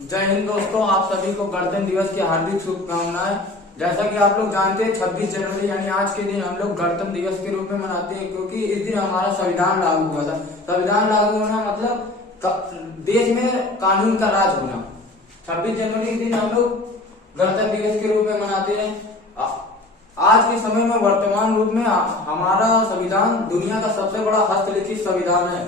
जय हिंद दोस्तों, आप सभी को गणतंत्र दिवस की हार्दिक शुभकामनाएं। जैसा कि आप लोग जानते हैं 26 जनवरी यानी आज के दिन हम लोग गणतंत्र दिवस के रूप में मनाते हैं, क्योंकि इस दिन हमारा संविधान लागू हुआ था। संविधान लागू होना मतलब देश में कानून का राज होना। 26 जनवरी के दिन हम लोग गणतंत्र दिवस के रूप में मनाते हैं। आज के समय में वर्तमान रूप में हमारा संविधान दुनिया का सबसे बड़ा हस्तलिखित संविधान है।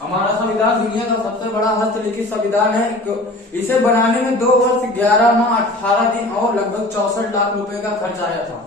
हमारा संविधान दुनिया का सबसे बड़ा हस्तलिखित संविधान है। इसे बनाने में 2 वर्ष 11 माह 18 दिन और लगभग 64 लाख रुपए का खर्च आया था।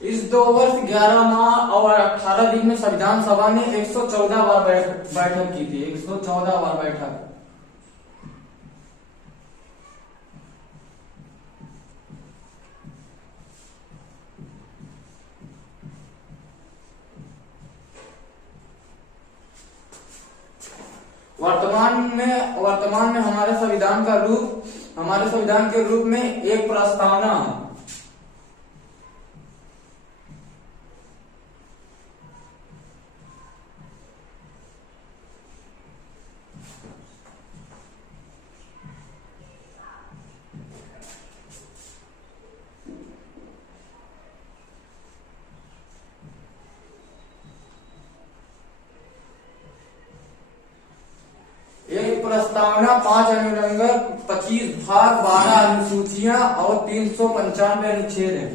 इस 2 वर्ष 11 माह और 18 दिन में संविधान सभा ने 114 बार बैठक की थी। 114 बार बैठक। वर्तमान में हमारे संविधान के रूप में एक प्रस्तावना प्रस्तावना 5 अनुरंग 25 भाग 12 अनुसूचियां और 395 अनुच्छेद हैं।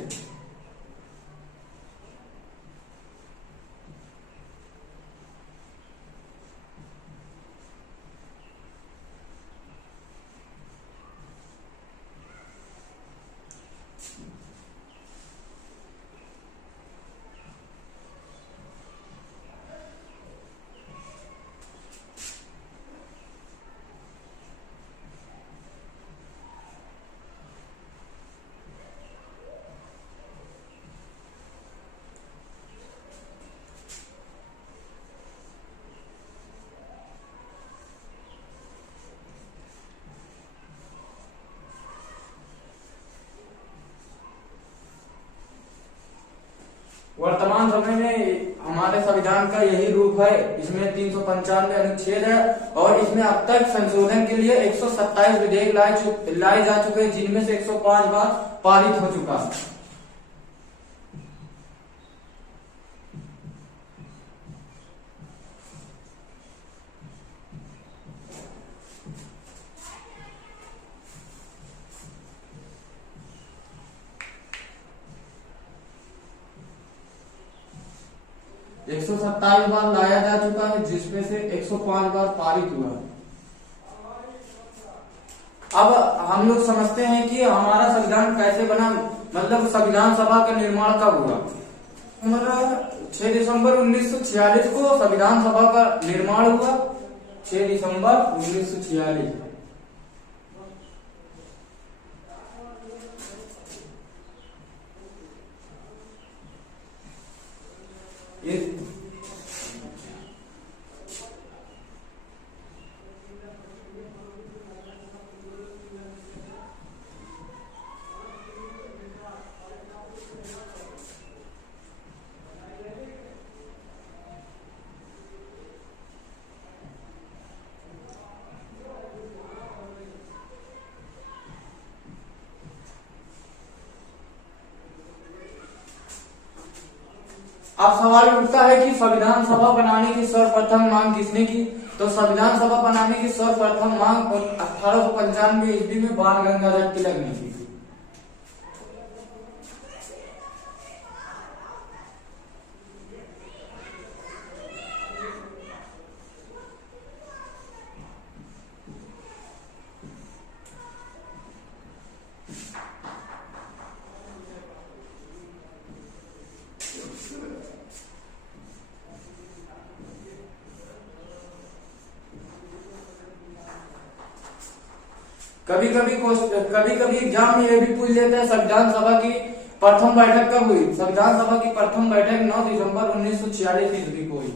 वर्तमान समय में हमारे संविधान का यही रूप है। इसमें 395 अनुच्छेद है और इसमें अब तक संशोधन के लिए 127 विधेयक लाए जा चुके हैं, जिनमें से 105 बार पारित हो चुका है। एक 127 बार लाया जा चुका है, जिसमें से 105 बार पारित हुआ है। अब हम लोग समझते हैं कि हमारा संविधान कैसे बना, मतलब संविधान सभा का निर्माण कब हुआ। हमारा 6 दिसंबर 1946 को संविधान सभा का निर्माण हुआ। 6 दिसंबर 1946। अब सवाल उठता है कि संविधान सभा बनाने की सर्वप्रथम मांग किसने की? तो संविधान सभा बनाने की सर्वप्रथम मांग 1895 ईस्वी में बाल गंगाधर तिलक ने की थी। कभी कभी एग्जाम में ये भी पूछ लेते हैं संविधान सभा की प्रथम बैठक कब हुई? संविधान सभा की प्रथम बैठक 9 दिसंबर 1946 ईस्वी को हुई।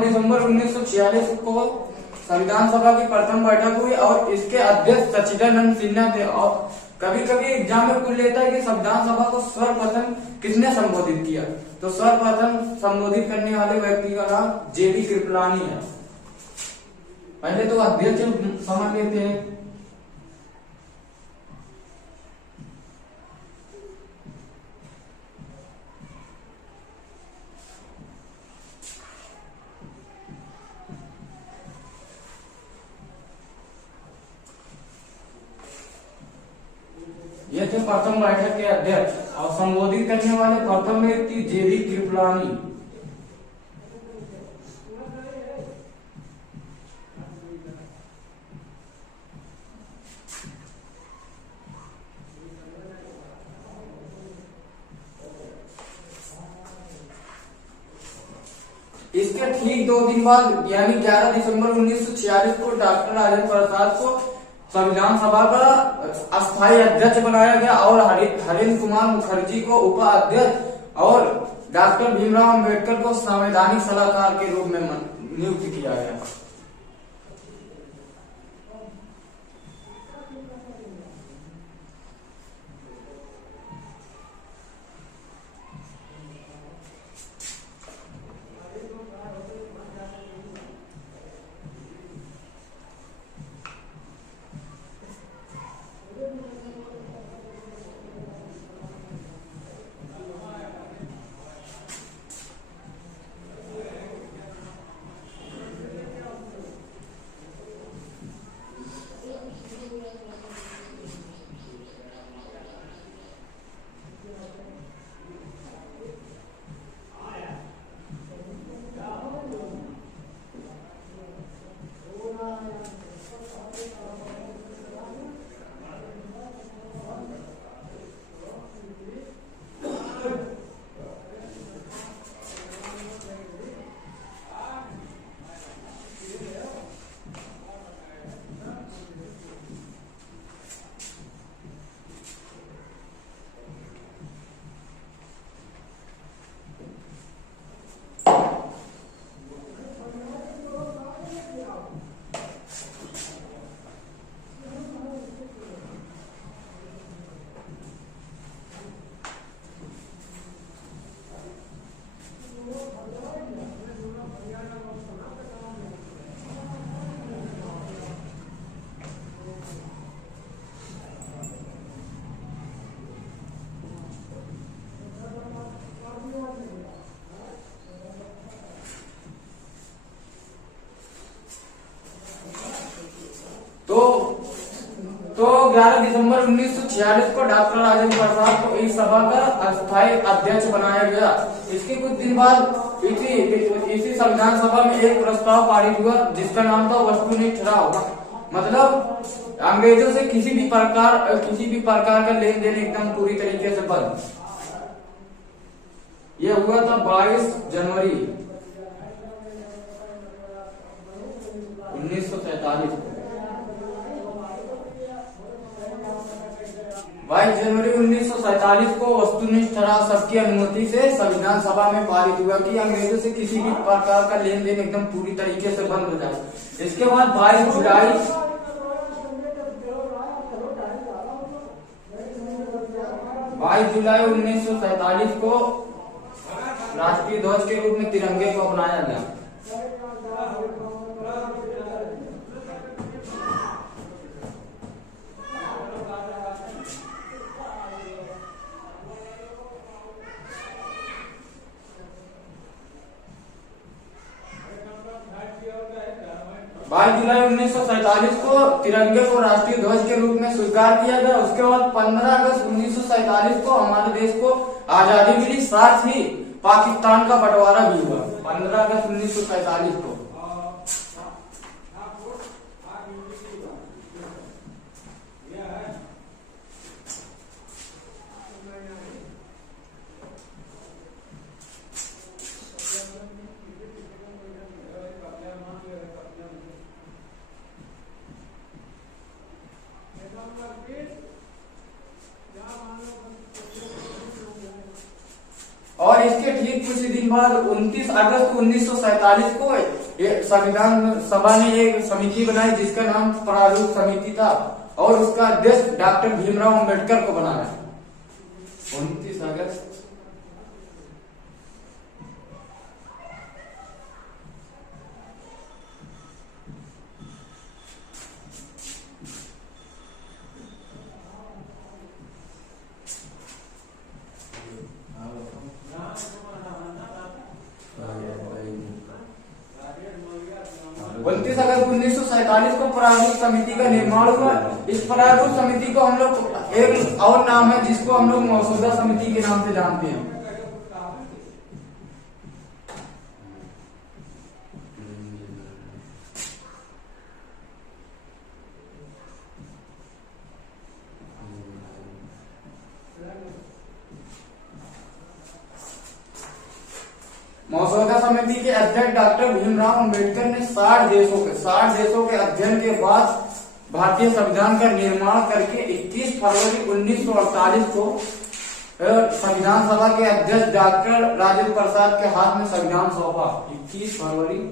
दिसंबर 1946 को संविधान सभा की प्रथम बैठक हुई और इसके अध्यक्ष सच्चिदानंद सिन्हा थे। और कभी कभी एग्जाम में पूछ लेता है कि संविधान सभा को सर्वप्रथम किसने संबोधित किया? तो सर्वप्रथम संबोधित करने वाले व्यक्ति का नाम जेबी कृपलानी है। पहले तो अध्यक्ष समझ लेते हैं। ये थे प्रथम बैठक के अध्यक्ष और संबोधित करने वाले प्रथम व्यक्ति जेबी कृपलानी। इसके ठीक 2 दिन बाद यानी 11 दिसंबर 1946 को डॉक्टर राजेंद्र प्रसाद को संविधान सभा का अस्थायी अध्यक्ष बनाया गया और हरेंद्र कुमार मुखर्जी को उपाध्यक्ष और डॉक्टर भीमराव अंबेडकर को संवैधानिक सलाहकार के रूप में नियुक्त किया गया। तो 11 दिसंबर 1946 को डॉक्टर राजेंद्र प्रसाद को इस सभा का अस्थायी अध्यक्ष बनाया गया। इसके कुछ दिन बाद इसी संविधान सभा में एक प्रस्ताव पारित हुआ जिसका नाम था वस्तुनिष्ठ ठहराव। मतलब अंग्रेजों से किसी भी प्रकार का लेन देन एकदम पूरी तरीके से बंद। यह हुआ था 22 जनवरी 1947 को। 22 जनवरी 1947 को वस्तुनिष्ठ ठहराव सबकी अनुमति से संविधान सभा में पारित हुआ कि अंग्रेजों से किसी भी प्रकार का लेन देन एकदम पूरी तरीके से बंद हो जाए। इसके बाद 22 जुलाई 22 जुलाई 1947 को राष्ट्रीय ध्वज के रूप में तिरंगे को अपनाया गया। बाईस जुलाई 1947 को तिरंगे को राष्ट्रीय ध्वज के रूप में स्वीकार किया गया। उसके बाद 15 अगस्त 1947 को हमारे देश को आजादी मिली, साथ ही पाकिस्तान का बंटवारा भी हुआ 15 अगस्त 1947 को। और इसके ठीक कुछ दिन बाद 29 अगस्त 1947 को संविधान सभा ने एक समिति बनाई जिसका नाम प्रारूप समिति था और उसका अध्यक्ष डॉक्टर भीमराव अंबेडकर को बनाया। 29 अगस्त उनतीस अगस्त 1947 को प्रारूप समिति का निर्माण हुआ। इस प्रारूप समिति को हम लोग एक और नाम है जिसको हम लोग मसौदा समिति के नाम से जानते हैं। मसौदा समिति के अध्यक्ष डॉक्टर भीमराव अंबेडकर ने 60 देशों के अध्ययन के बाद भारतीय संविधान का निर्माण करके 21 फरवरी 1948 को संविधान सभा के अध्यक्ष डॉक्टर राजेंद्र प्रसाद के हाथ में संविधान सौंपा। 21 फरवरी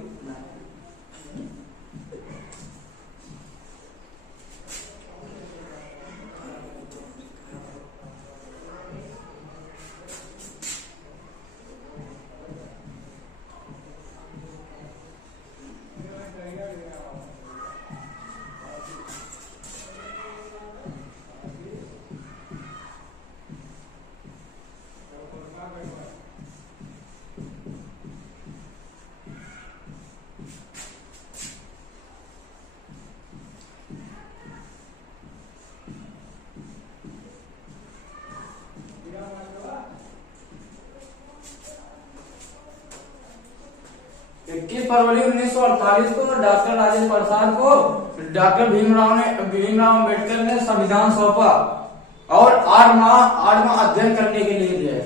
21 फरवरी 1948 को डॉक्टर राजेंद्र प्रसाद को डॉक्टर भीमराव अंबेडकर ने संविधान सौंपा और 8 माह अध्ययन करने के लिए दिए।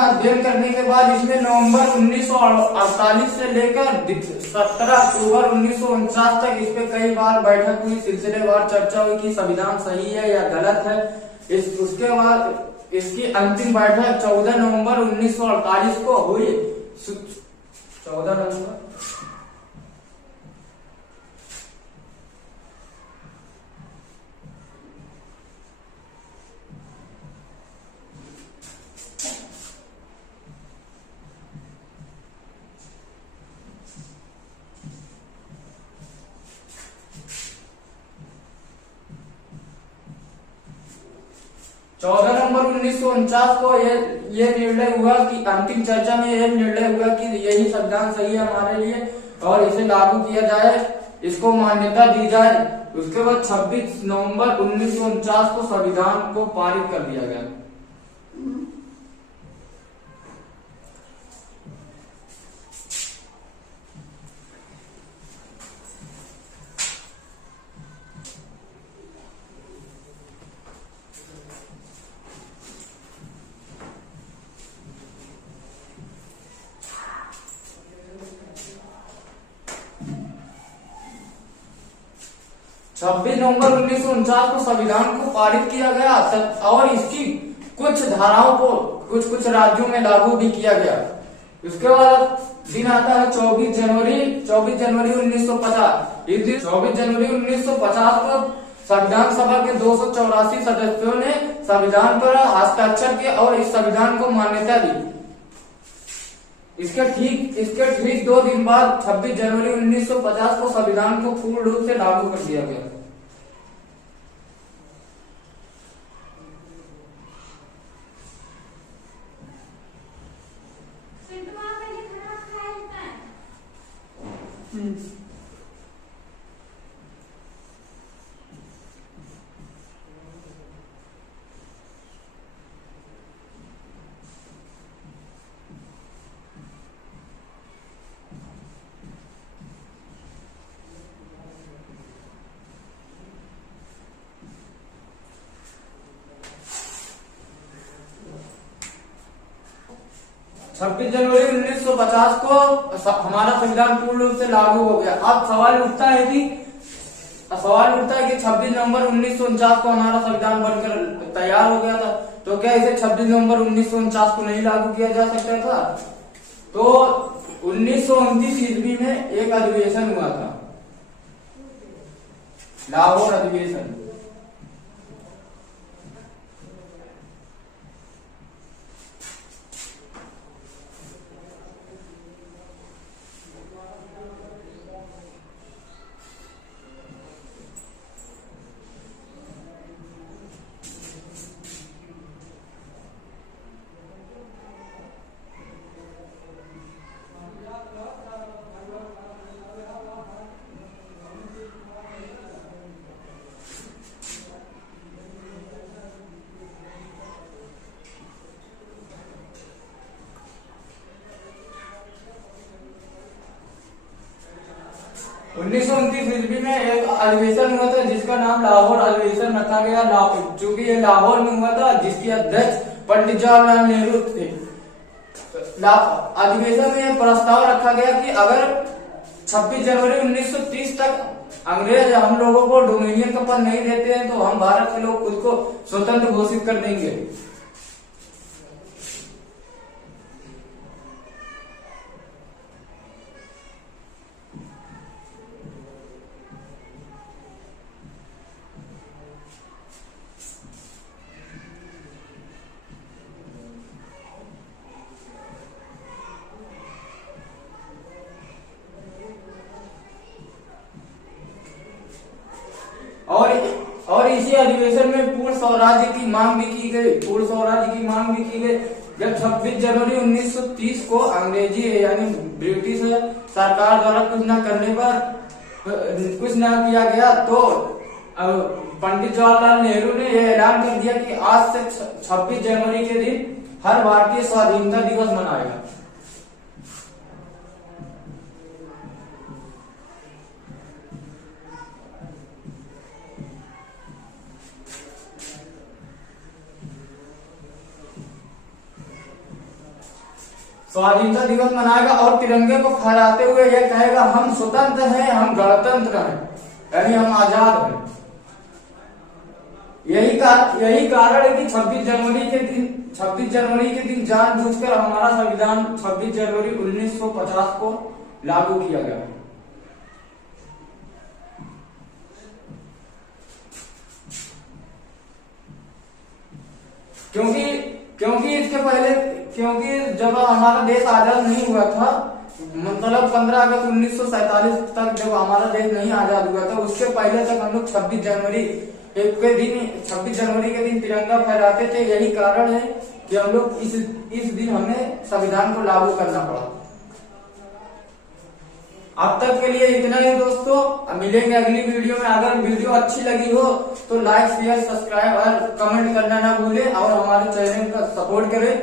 अध्ययन करने के बाद इसमें नवंबर 1948 से लेकर 17 अक्टूबर 1949 तक इस पे कई बार बैठक हुई, सिलसिलेवार चर्चा हुई कि संविधान सही है या गलत है। उसके बाद इसकी अंतिम बैठक 14 नवंबर 1948 को हुई। 14 नवंबर 14 नवंबर 1949 को ये निर्णय हुआ कि अंतिम चर्चा में यह निर्णय हुआ कि यही संविधान सही है हमारे लिए और इसे लागू किया जाए, इसको मान्यता दी जाए। उसके बाद 26 नवंबर 1949 को संविधान को पारित कर दिया गया। छब्बीस नवंबर 1949 को संविधान को पारित किया गया और इसकी कुछ धाराओं को कुछ कुछ राज्यों में लागू भी किया गया। उसके बाद दिन आता है 24 जनवरी 1950। इस दिन 24 जनवरी 1950 को संविधान सभा के 284 सदस्यों ने संविधान पर हस्ताक्षर किए और इस संविधान को मान्यता दी। इसके ठीक 2 दिन बाद 26 जनवरी 1950 को संविधान को पूर्ण रूप से लागू कर दिया गया। छब्बीस जनवरी 1950 को हमारा संविधान पूर्ण रूप से लागू हो गया। अब सवाल उठता है कि 26 नवंबर 1949 को हमारा संविधान बनकर तैयार हो गया था, तो क्या इसे 26 नवंबर 1949 को नहीं लागू किया जा सकता था? तो 1929 ईस्वी में एक अधिवेशन हुआ था, लाहौर अधिवेशन। उन्नीस ईस्वी में एक अधिवेशन हुआ था जिसका नाम लाहौर अधिवेशन रखा गया, चूंकि ये लाहौर में हुआ था, जिसके अध्यक्ष पंडित जवाहरलाल नेहरू थे। अधिवेशन में यह प्रस्ताव रखा गया कि अगर 26 जनवरी 1930 तक अंग्रेज हम लोगों को डोमिनियन का पद नहीं देते हैं तो हम भारत के लोग खुद को स्वतंत्र घोषित कर देंगे। और इसी अधिवेशन में पूर्ण स्वराज्य की मांग भी की गई। जब 26 जनवरी 1930 को अंग्रेजी यानी ब्रिटिश सरकार द्वारा कुछ न किया गया तो पंडित जवाहरलाल नेहरू ने यह ऐलान कर दिया कि आज से 26 जनवरी के दिन हर भारतीय स्वाधीनता दिवस मनाएगा। स्वाधीनता दिवस मनाएगा और तिरंगे को फहराते हुए यह कहेगा हम स्वतंत्र हैं, हम गणतंत्र हैं, यानी हम आजाद हैं। यही कारण है कि 26 जनवरी के दिन जानबूझकर हमारा संविधान 26 जनवरी 1950 को लागू किया गया। क्योंकि जब हमारा देश आजाद नहीं हुआ था, मतलब 15 अगस्त 1947 तक जब हमारा देश नहीं आजाद हुआ था, उसके पहले तक हम लोग 26 जनवरी के दिन तिरंगा फहराते थे। यही कारण है कि हम लोग इस दिन हमें संविधान को लागू करना पड़ा। अब तक के लिए इतना ही दोस्तों, मिलेंगे अगली वीडियो में। अगर वीडियो अच्छी लगी हो तो लाइक शेयर सब्सक्राइब और कमेंट करना ना भूलें और हमारे चैनल का सपोर्ट करें।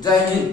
जय हिंद।